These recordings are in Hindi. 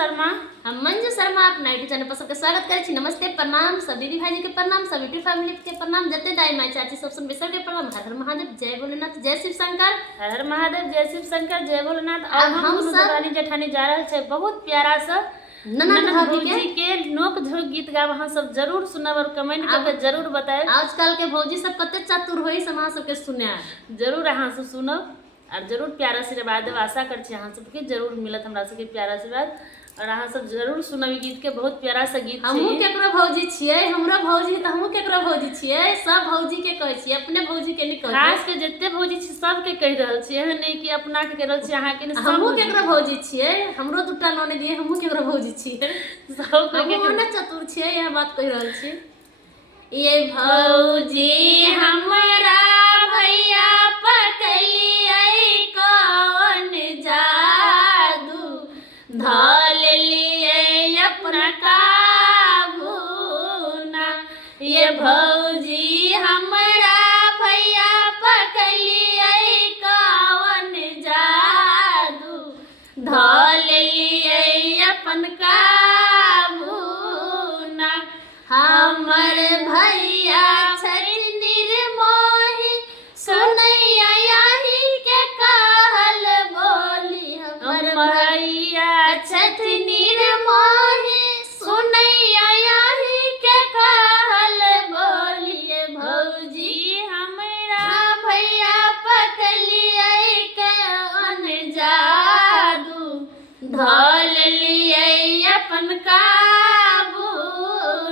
शर्मा। हम मंजू शर्मा अपना यूट्यूब चैनल पर सबके स्वागत करे छी। नमस्ते, प्रणाम, सब दीदी भाई के प्रणाम, सब यूट्यूब फैमिली के प्रणाम, जते दाई माई चाची सब सुन के प्रणाम। हर हर महादेव, जय भोलेनाथ, जय शिव शंकर। हर हर महादेव, जय शिव शंकर, जय भोलेनाथ। और हम सब जेठानी जा रहे छे बहुत प्यारा सा ननद भौजी के नोक झोंक गीत गाब। वहाँ सब जरूर सुनब और कमेंट करके जरूर बताए। आजकल के भौजी सब कते चतुर होई, समां सबके सुने जरूर अहाँ सब सुनब और जरूर प्यारा आशीर्वाद देव। आशा कर छी अहाँ सबके जरूर मिलत हमरा सबके प्यारा आशीर्वाद और अहाँ सब जरूर सुनब। गीत के बहुत प्यारा सा गीत छै। हमहू केकरो भौजी छियै, हमरो भौजी त हमहू केकरो भौजी छियै। सब भौजी के कहै छी, अपने भौजी के नै कहै छी। खास के जत्ते भौजी छी सब के कह रहल छी, एहन नै कि अपना के कह रहल छी। अहाँ के नै, हमहू केकरो भौजी छियै। हमरो दुटा नने दिए, हमहू केकरो भौजी छियै। सब के हमहू न चतुर छियै, यह बात कह रहल छी। ये भौजी हमरा भैया पकलियै कौन जादू, धल लिए अपना काबू ना। ये भौजी हमरा भैया पकलियै कौन जादू, धल लिए अपन काबू ना। हमर भैया छथि निर्मोही, सुनैया यही के कहल बोली। हमर भैया छथि निर्मोही, सुनैया यही के कहल बोली। भौजी हमरा भैया पकलियै कौन जादू, धल लियै अपन काबू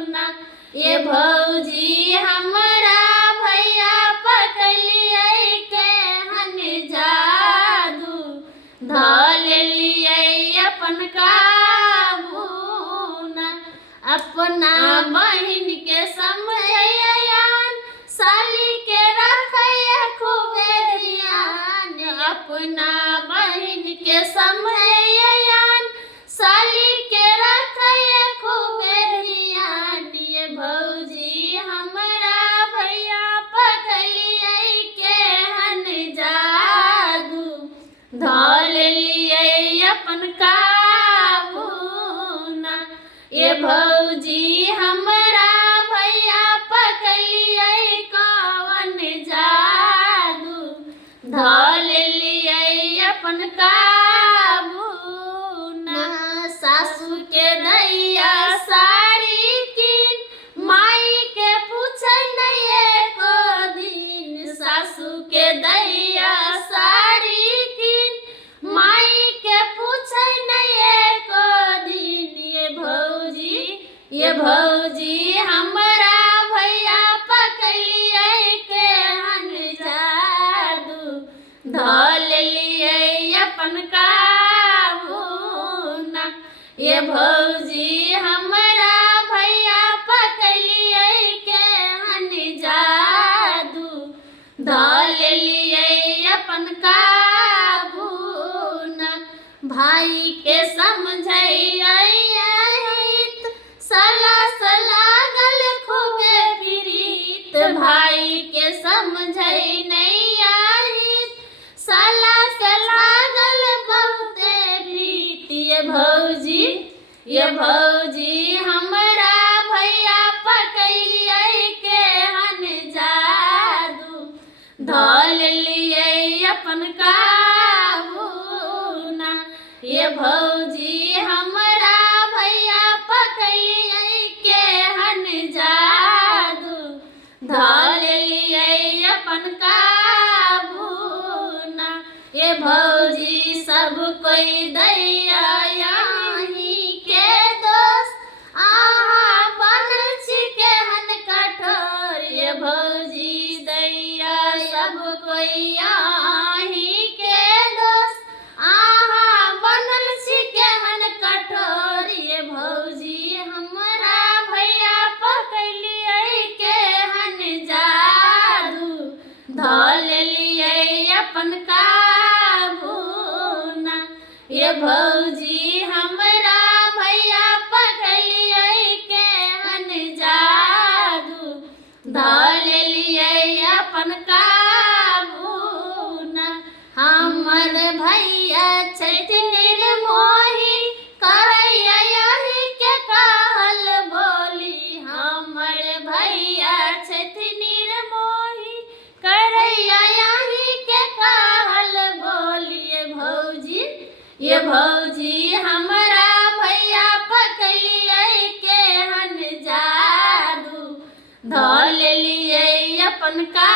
ना। ये भौजी हमरा भैया पकलियै केहन जादू, धल लियै अपन काबू ना। अपना बहिन के समझैयान, साली के रखैया खूबे ध्यान। अपना बहिन के समझैयान, साली के रखैया खूबे ध्यान। ये भौजी हमरा भैया पकलियै केहन जादू, धल लियै अपन काबू ना। ये भौजी हमरा भैया पकलियै कौन जादू, धल लियै अपन काबू ना। सासू के दैया साड़ी कीन, माई के पूछै नै एको दिन। सासू के दैया साड़ी कीन, माई के पूछै नै एको दिन। ये भौजी हमरा भैया पकलियै केहन जादू, धल लियै अपन काबू ना। ये भौजी हमरा भैया पकलियै केहन जादू, धल लियै अपन काबू ना। भाई के समझैया सलास लागल खूबे प्रीत। भाई के समझै नै आहित, सलास लागल बहुते प्रीत। ये भौजी हमरा भैया पकलियै केहन जादू, धल लियै अपन काबू ना। ये भौजी हमरा भैया पकलियै केहन जादू, धल लियै अपन काबू ना। ये भौजी सब कोई दैया यही के दोस्त, अहाँ बनल छी केहन कठोर। ये भौजी दैया सब कोई यही के दोस्त, अहाँ बनल छी केहन कठोर। ये भौजी हमरा भैया पकलियै केहन जादू, धल लियै अपन काबू ना। ये भौजी हमरा भैया पकलियै केहन जादू, धल लियै अपन काबू ना। हमर भैया छथि निर्मोही, करैया ये भौजी हमरा भैया पकलिए के हन जादू धल लिए अपन का